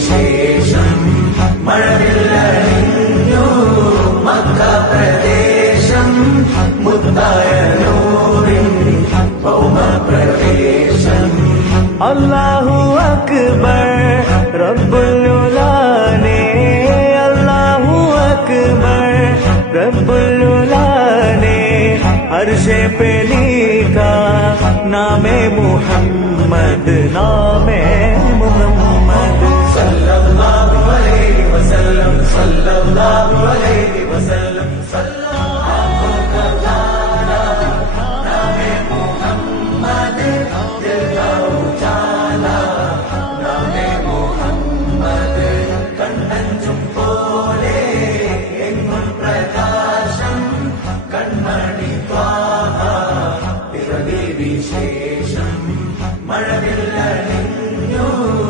വിശേഷം മഴവില്ലണിഞ്ഞു മക്ക പ്രദേശം മുത്തായ നൂറിൻ ഭൗമപ്രവേശം അല്ലാഹു അക്ബർ റബ്ബുൽ ഉലാനെ അല്ലാഹു അക്ബർ റബ്ബുൽ ഉലാനെ अर्शे पे लिखा नामे मुहम्मद नामे मुहम्मद सल्लल्लाहु अलैहि वसल्लम सल्लल्लाहु अलैहि वसल्लम सल्लल्लाहु नामे मुहम्मद दिल का उजाला नामे मुहम्मद कണ്ണഞ്ചും പോലെ എങ്ങും പ്രകാശം കൺമണി വിശേഷം